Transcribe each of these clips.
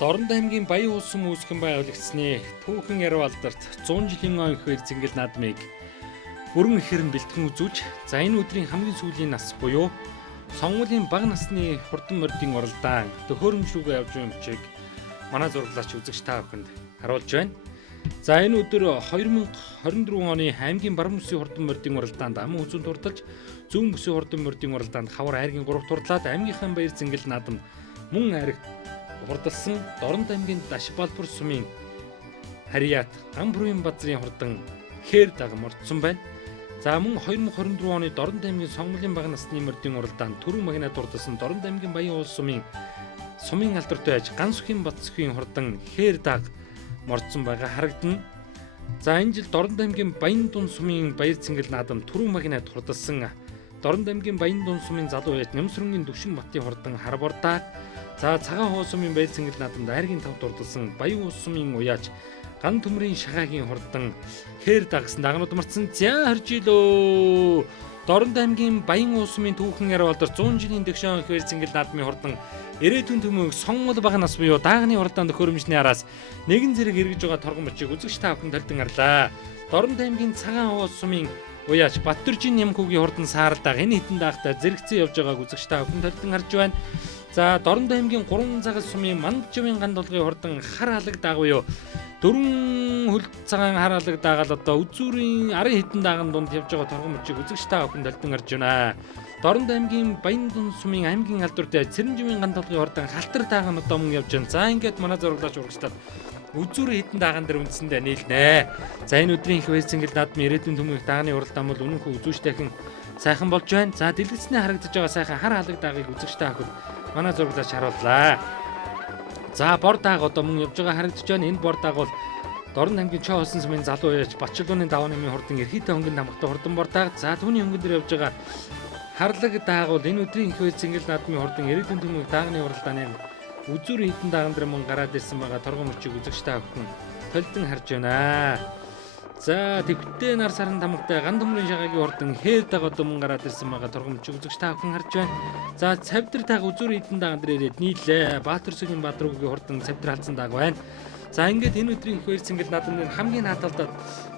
Дорнод аймгийн Баян улсын үүсгэн байгуулагдсны түүхэн яруу алдарт 100 жилийн он их баяр цэнгэл наадмыг бүрэн ихээр нь бэлтгэн үзүүлж, за энэ өдрийн хамгийн сүүлийн нас буюу сонгуулийн бага насны хурдан мордын оролдоон төхөөрөмж рүүгээ явж буй юмчиг манай зураглаач үзэгч та бүхэнд харуулж байна. За энэ өдөр 2024 оны аймгийн баруун бүсийн хурдан мордын оролдоонд аман үзүүн турталж, зүүн бүсийн хурдан мордын оролдоонд хавар айргийн 3 турлаад аймгийнхаа баяр цэнгэл наадам мөн айрагт хурдалсан Дорнод аймгийн Дашбалбар сумын Харьяат Гамбрын базрын хурдан хээр дагам орцсон байна. За мөн 2024 оны Дорнод аймгийн сонгуулийн бага насны мордын оролдоонд түрүү магнат хурдалсан Дорнод аймгийн Баян улс сумын алдартай аж Гансүхийн Батцгийн хурдан хээр даг морцсон байгаа харагдана. За энэ жил Дорнод аймгийн Баян Дун сумын баяр цэнгэл наадам түрүү магнат хурдалсан Дорнод аймгийн Баян Дун сумын залуу аж Нямсрынгийн Дөвшин Батын хурдан Харбордаа. За цагаан хоо сумын баяр цэнгэл наадамд айргийн тавд урдалсан Баян улс сумын уяач Ган төмрийн шагаагийн хурдан хээр дагсан дагнууд марцсан. За харж илөө. Дорнод аймгийн Баян улс сумын түүхэн яруу алдар 100 жилийн дэгшин их баяр цэнгэл наадмын хурдан ирээдүйн төмөг сонгуул бага нас буюу даагны уралдаанд төхөөрөмжний араас нэгэн зэрэг эргэж байгаа торгон мөчийг үзэгч та бүхэн талдан арлаа. Дорнод аймгийн цагаан хоо сумын уяач Баттөржин Нямхүүгийн хурдан сааралдаг энэ хитэн даахтай зэрэгцэн явж байгааг үзэгч та бүхэн талдан харж байна. За Дорнод аймгийн 3 цагаал сумын Мангажвын ган толгойн хурдан хар халаг дааг буюу 4 хөл цагаан хар халаг даагаад одоо үзүүрийн арын хитэн дааган дунд явж байгаа торгон мөчийг үзэгч та бүхэн талдан харж байна. Дорнод аймгийн Баян Дун сумын аймгийн алдартай Цэрэнживийн ган толгойн хурдан халтар дааган одоо мөн явж байна. За ингээд манай зураглаач урагчлаад үзүүрийн хитэн дааган дээр үндсэндээ нийлнэ. За энэ өдрийн их баяр цэнгэл наадмын ирээдүйн төмөг даагны уралдаан бол үнэнхүү үзүүштэй хэн сайхан болж байна. За дэлгэцний харагдаж байгаа сайхан хар халаг даагыг үзэгч та бүхэн манай зураглаач харууллаа. За бор дааг одоо мөн явж байгаа харагдаж байна. Энэ бор дааг бол Дорнод аймгийн Чоо улсын сумын залуу уяач Батчилууны даваа нэмийн хурдан эрхийтэй хөнгөн тамгатай хурдан бор дааг. За түүний хөнгөн дээр явж байгаа харлаг дааг бол энэ өдрийн их баяр цэнгэл наадмын хурдан ирээдүйн төмөг даагны уралдааны үзүүрийн хитэн дааган дээр мөн гараад ирсэн байгаа торгон мөчийг үзэгч та бүхэн толдон харж байна. За твтээ нар саран тамгатай ган төмрийн шагаагийн хурдан хээр даг одоо мөн гараад ирсэн байгаа торгон мөчийг үзэгч та бүхэн харж байна. За цавдар даг үзүүрийн хитэн дааган дээр ирээд нийлээ. Баатар сүлийн Бадруугийн хурдан цавдар халдсан даг байна. За ингээд энэ өдрийн их баяр цэнгэл наадмын хамгийн нааталдаад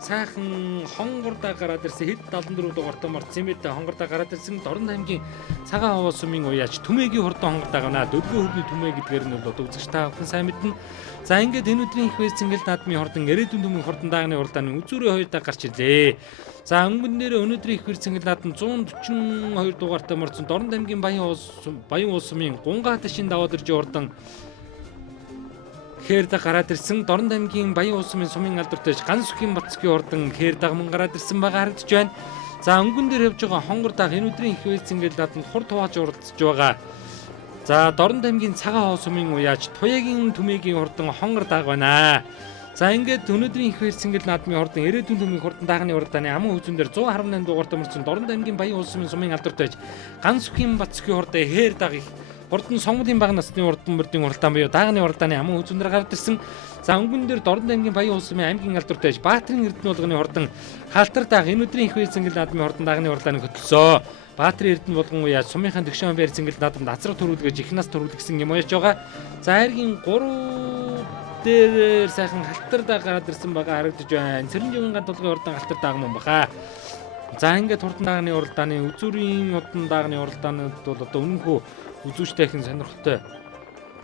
сайхан хонгордаа гараад ирсэн хэд 74 дугаартай марцсан мэт хонгордаа гараад ирсэн Дорнод аймгийн цагаан хоо сумын уяач Түмээгийн хурдан хонгордаа гана дөлгөө хөвний Түмээ гэдгээр нь бол үзэгч та бүхэн сайн мэднэ. За ингээд энэ өдрийн их баяр цэнгэл наадмын хурдан ирээдүйн төмөг хурдан даагны уралдааны үзүүрийн хоёр даг гарч ирлээ. За өнгөн дээр өнөөдрийн их баяр цэнгэл наадам 142 дугаартай марцсан Дорнод аймгийн Баян улс сумын Гунгаа ташин даваад ирж урдан хээр даг гараад ирсэн. Дорнод аймгийн Баян улс сумын алдартай Гансүхийн Батцгийн хурдан хээр даг мөн гараад ирсэн байгаа харагдаж байна. За өнгөн дээр явж байгаа хонгор даг энэ өдрийн их баяр цэнгэл наадамд хурд хувааж уралдаж байгаа. За Дорнод аймгийн цагаан хоо сумын уяач Туяагийн Түмээгийн хурдан хонгор даг байна. За ингээд өнөөдрийн их баяр цэнгэл наадмын хурдан ирээдүйн төмөг хурдан даагны уралдааны аман үзүүн дээр 118 дугаартай мөрцөн Дорнод аймгийн Баян улс сумын алдартай Гансүхийн Батцгийн хурдан хээр даг их хурдан сонгуулийн бага насны хурдан мөрдийн уралдаан буюу даагны уралдааны аман үзүүнээр гараад ирсэн. За өнгөн дээр Дорнод аймгийн Баян улс сумын аймгийн алдартай Баатрин Эрдэнэ болгоны хурдан халтар дааг энэ өдрийн их баяр цэнгэл наадмын хурдан даагны уралдааныг хөтлөсөн. Баатрин Эрдэнэ болгон уяа сумынхаа дэгшин баяр цэнгэл наадамд азраг төрүүлгэж их нас төрүүлгсэн юм яж байгаа. За хайргийн 3 дээр сайхан халтар дааг гараад ирсэн байгаа харагдаж байна. Цэрэнживийн ган толгойн хурдан халтар дааг мөн баха. За ингээд хурдан даагны уралдааны үзүүрийн хурдан даагны уралдаанууд бол одоо үнэнхүү үзүүштэй хэн сонирхолтой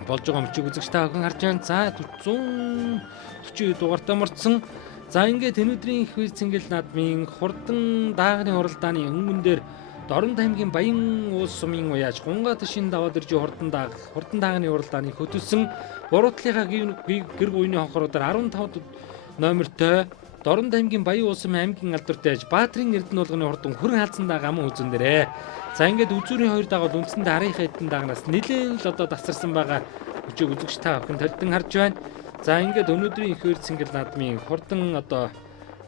болж байгаа мөчийг үзэгч та бүхэн харж байна. За 140 дугаартай марцсан. За ингээд энэ өдрийн их баяр цэнгэл наадмын хурдан даагны уралдааны өнгөн дээр Дорнод аймгийн Баян улс сумын уяач Гунгаа ташин даваад ирж хурдан даагны уралдааныг хөтөлсөн. Буруутлагийнхаа гэр гуйны хонхоруудаар 15 номертой Дорнод аймгийн Баян улс сумын аймгийн алдартай Баатрин Эрдэнэ болгоны хурдан хүрэн хаалцсан даг аман үзэн дээрээ. За ингээд үзүүрийн хоёр даг бол үндсэндээ арийнхаа хитэн даагнаас нэлээд л одоо тасарсан байгаа мөчийг үзэгч та бүхэн толдон харж байна. За ингээд өнөөдрийн их баяр цэнгэл наадмын хурдан одоо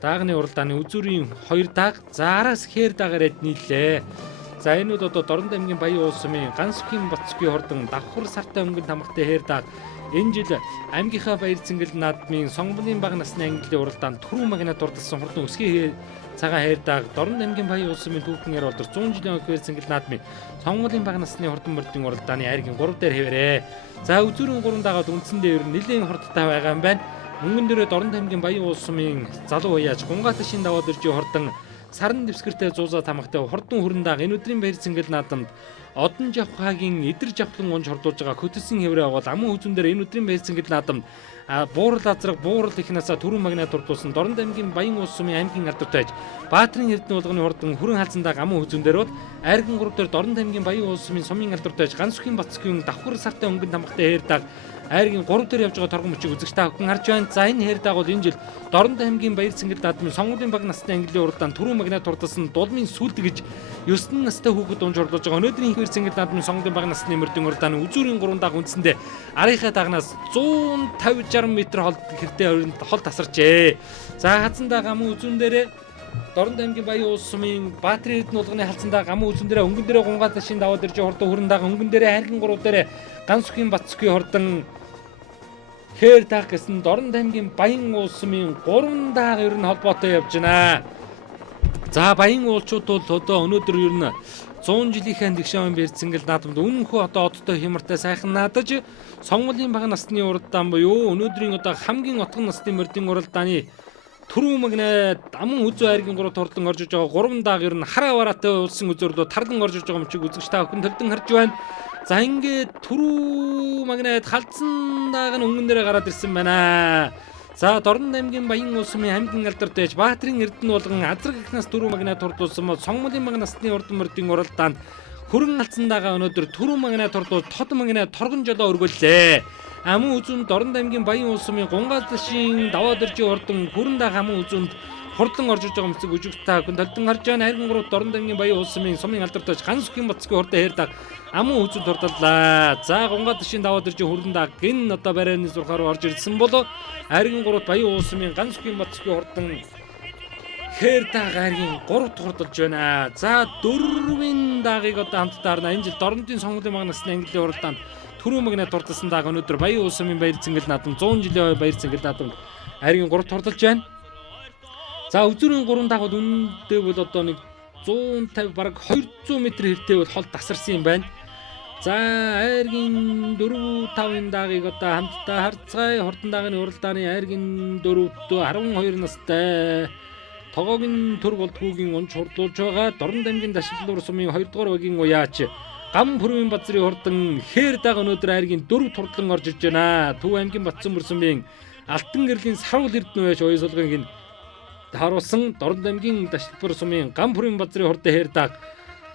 даагны уралдааны үзүүрийн хоёр даг за араас хээр дагаар эд нийллээ. За энэ бол одоо Дорнод аймгийн Баян улс сумын Гансүхийн Батцгийн хурдан давхар сартай өнгөн тамгатай хээр даг Энэ жил аймгийнхаа баяр цэнгэл наадмын сонгуулийн бага насны ангиллын уралдаанд түрүү магнат дурдсан хурдан өсгий цагаан хайрдааг Дорнод аймгийн Баян улсын түүхэн яруу алдар 100 жилийн баяр цэнгэл наадмын сонгуулийн бага насны хурдан мөрдийн уралдааны айргийн 3 дээр хэвээрээ. За үзүүрийн 3 дагаад үндсэндээ ер нь нэлийн хурдтай байгаа юм байна. Мөнгөн дээрээ Дорнод аймгийн Баян улсын залуу уяаж гунгаат шин даваад ирж хурдан сарн дэвсгэртэй зуузаа тамхтай хурдан хүрэн дааг энэ өдрийн баяр цэнгэл наадамд Одон Жавхагийн эдэр жавхлан унж хордуулж байгаа хөтөлсөн хэврээ бол амун үзүүн дээр энэ өдрийн баяр цэнгэл наадамд буурал азраг буурал ихнээсээ түрүүн магнат дурдуулсан Дорнод аймгийн Баян улс сумын аймгийн алдартай аж Баатрин Эрдэнэ болгоны хурдан хүрэн хаалцандаа амун үзүүн дээр бол айрган 3 дээр Дорнод аймгийн Баян улс сумын алдартай аж Гансүхийн Бацгийн давхар сартай өнгөн тамхтай хайрдаг айргийн 3 дээр явж байгаа торгон мөчийг үзэгч та бүхэн харж байна. За энэ хайрдаг бол энэ жил Дорнод аймгийн Баяр цэнгэл наадмын сонгуулийн баг насны ангиллын уралдаанд түрүүн магнат дурдуулсан дулмын сүлд гэж 9 настай хүүхэд унж орлож байгаа. Өнөөдрийн баяр цэнгэл наадмын сонгуулийн баг насны мөрдийн уралдааны үзүүрийн 3 дааг үндсэндээ арийнхаа дагнаас 150-60 м хол хэртэй хол тасарчээ. За хацсандаа гамын үзүүн дээрээ Дорнод аймгийн Баян улс сумын Баатрин Эрдэнэ болгоны халцсандаа гамын үзүүн дээрээ өнгөн дээрээ гунгаат шин даваад ирж хурдан хүрэн даага өнгөн дээрээ хайрган 3 дээрээ Гансүхийн Бацгийн хурдан хэр даах гэсэн Дорнод аймгийн Баян улс сумын 3 дааг ер нь холбоотой явж байна. За Баян уулчууд бол одоо өнөөдөр ер нь 100 жилийнхээ тэгшээвэн баяр цэнгэл наадамд үнэнхүү одоо одтой хямартай сайхан наадаж сонгуулийн бага насны уралдаан буюу өнөөдрийн одоо хамгийн отгон насны мөрдийн уралдааны түрүү магнат аман үзүү айргийн 3 турлан орж иж байгаа 3 дааг ер нь хараа вараатай улсын үзүүрлөө тарлан орж иж байгаа мчиг үзэгч та бүхэн төлдөн харж байна. За ингээд түрүү магнат халдсан дааг нь өнгөн дээрээ гараад ирсэн байна. За Дорнод аймгийн Баян улс сумын аймгийн алдартай аж Баатрин Эрдэнэ болгон азраг ихнээс түрүү магнат дурдуулсан бол сонгуулийн бага насны урдан мөрдийн уралдаанд хүрэн алцсандаага өнөөдөр түрүү магнат дурдуул тод магнат торгон жолоо өргөллээ. Амун үзүүнд Дорнод аймгийн Баян улс сумын гунгаат шин даваад ирж урдан хүрэн дааг амун үзүүнд хурдан орж иж байгаа мөцөг үжигч та хүн талдан харж байна. Айрган 3 Дорнод аймгийн Баян улс сумын алдартай аж Гансүхийн Бацгийн хурдан хайрдаг амун үзүүнд хурдаллаа. За гунгаат шин даваад ирж хүрэн дааг гин одоо барайны зурхаар орж ирсэн болоо айрган 3 Баян улс сумын Гансүхийн Бацгийн хурдан хайрдаг айргийн 3 хурдалж байна. За 4-ийн даагийг одоо хамтдаа харна. Энэ жил Дорнодын сонгуулийн бага насны ангиллын уралдаанд түрүү магнат дурдсан дааг өнөөдөр Баян улс сумын баяр цэнгэл наадам 100 жилийн баяр цэнгэл наадам айргийн 3 хурдалж байна. За үзүүрийн 3 дааг бол үнэндээ бол одоо нэг 150 бараг 200 м хэртэй бол хол тасарсан юм байна. За айргийн 4-5-ын даагийг одоо хамтдаа харцгаая. Хурдан даагны уралдааны айргийн 4-т 12 настай тогоогийн төр болтгүйгийн унж хурдуулж байгаа Дорнод аймгийн Дашилуур сумын 2 дугаар багийн уяач Гам Пүрвийн Базрын хурдан хээр дааг өнөөдөр айргийн 4 турдлан орж ирж байна. Төв аймгийн Батцан мөрсөмбийн Алтан гэрлийн Сарвал Эрдэнэ байж уясуулгын харуулсан Дорнод аймгийн Дашилуур сумын Гам Пүрвийн Базрын хурдан хээр дааг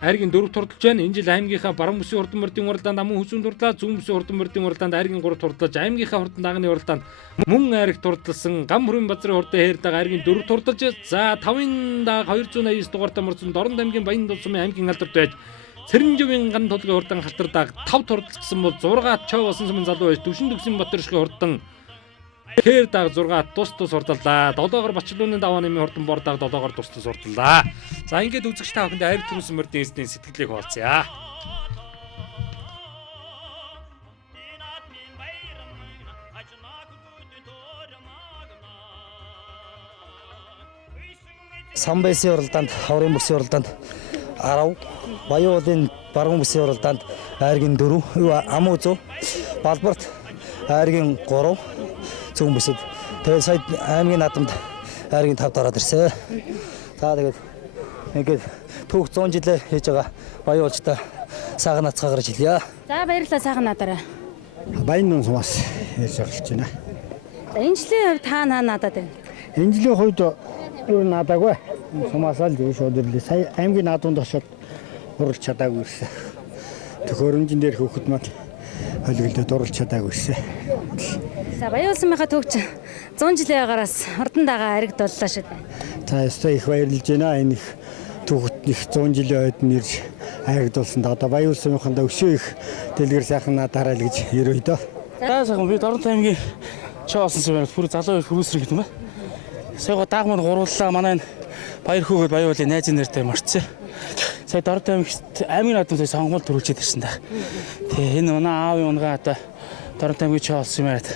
айргийн 4 турдалж байна. Энэ жил аймгийнхаа баруун бүсийн хурдан мөрдийн уралдаанд амун хүсүүн дурлаа, зүүн бүсийн хурдан мөрдийн уралдаанд айргийн 3 турдалж, аймгийнхаа хурдан дагны уралдаанд мөн айраг турдалсан Гам Пүрвийн Базрын хурдан хээр дааг айргийн 4 турдалж. За 5-ын дааг 289 дугаартай мөрсөн Дорнод аймгийн Баян улс сумын аймгийн алдартай байж Цэрэнживийн ган толгой хурдан халтардаг 5 турдалсан бол 6 чой болсон сумын залуу байж Төвшин Төгсийн Батөршгийн хурдан хээр дааг 6 тус хурдаллаа. 7-оор Бачлууны даваа нэмийн хурдан бор дааг 7-оор тус хурдаллаа. За ингээд үзэгч та бүхэнд айр түрүүсэн мөрдийн эзний сэтгэлийг хуваалцъя. Самбайсын уралдаанд, Хаврын бүсийн уралдаанд 10, Баян уулын баруун бүсийн уралдаанд айргийн 4, амун үзүү, Балбарт айргийн 3, зүүн бүсэд. Тэгээд сая аймгийн наадамд айргийн 5 дараад ирсэн. За тэгээд ингээд түүх 100 жилээ хийж байгаа Баян уулчтай сайхан нацгаа гарч илье. За баярлалаа сайхан надаараа. Баян сумаас ярьж оролцож байна. За энэ жилийн хувьд та надад байна. Энэ жилийн хувьд юу надаагүй. Сумаасаа л шууд ирлээ. Сая аймгийн наадамд очоод уралж чадаагүй ирсэн. Төхөөрөмжин дээр хөөхд маань холигдоод уралж чадаагүй ирсэн. За Баян улс сумынхаа төгч 100 жилийн агараас хурдан дагаа айрагд боллоо шүү дээ. За өстой их баярлж байна. Энэ их түүхт их 100 жилийн хойд нэрж айрагдуулсанд одоо Баян улс сумынхаа өшөө их дэлгэр сайхан надаарай л гэж ерөөй дөө. За сайхан би Дорнод аймгийн чоо болсон сумын бүр залуу хөрөөсрэг гэдэг юм байна. Саяга дааг маань гурууллаа манай баяр хөөгөл Баян уулын найзын нэртэй марцсан. Сая Дорнод аймгийн наадмын сонгуул төрүүлчихэд ирсэн да. Тэгээ энэ манай аавын унгаа одоо Дорнот аймгийн Чоолс юмараад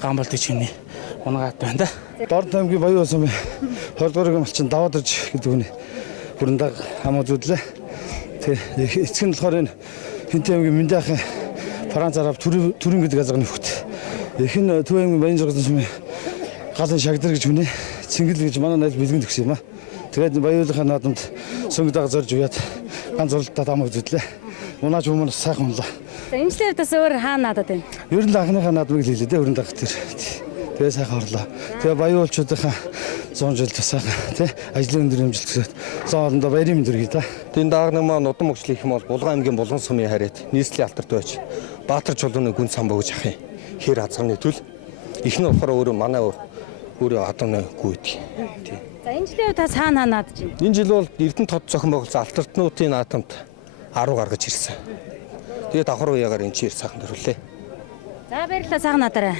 Гамбалтын чимний унагаад байна да. Дорнот аймгийн Баян сумын 20 дугаар малчин даваад ирж гэдэг үний бүрэн даг хамаа зүдлээ. Тэгээ эцэг нь болохоор энэ Хинтээ аймгийн Миндахын Франц араб төрийн гэдэг азганы хөвгт. Их нь Төв аймгийн Баян зурган сумын галын шагдар гэж үнэ. Цэнгэл гэж манай найл бэлгэн төгсөн юм а. Тэгээд Баяуулынхаа наадамд сонгодог зорж уяад ганц зурлалтаа дамаг зүтлээ. Унаач хүмүүс сайхан унлаа. За энэ жилийн хувьдас өөр хаана надад байна? Ер нь анхныхаа наадмыг л хэлээ дээ өрн дагт тэр. Тэгээ сайхан орлоо. Тэгээ Баяуулчуудынхаа 100 жил сайхан тий ажлын өндөр хэмжил төсөөд зоолондоо баярын мэнд хүргэе да. Тэн даагнаа маань удам мөчлөх юм бол Булган аймгийн Булган сумын харьяат нийслэлийн алдарт байж Баатар чулууны гүн сан богж ахын хэр хазганы төл ихний болохоор өөрөө манай өөрөө адууны гүйд. Тий. За энэ жилийн хувьд та хаана наадж байна? Энэ жил бол Эрдэнэ тод зохион байгуулсан алтартнуудын наадамд 10 гаргаж ирсэн. Тэгээд давхар уяагаар энэ чинь сайхан төрүүлээ. За баярлалаа, сайхан надараа.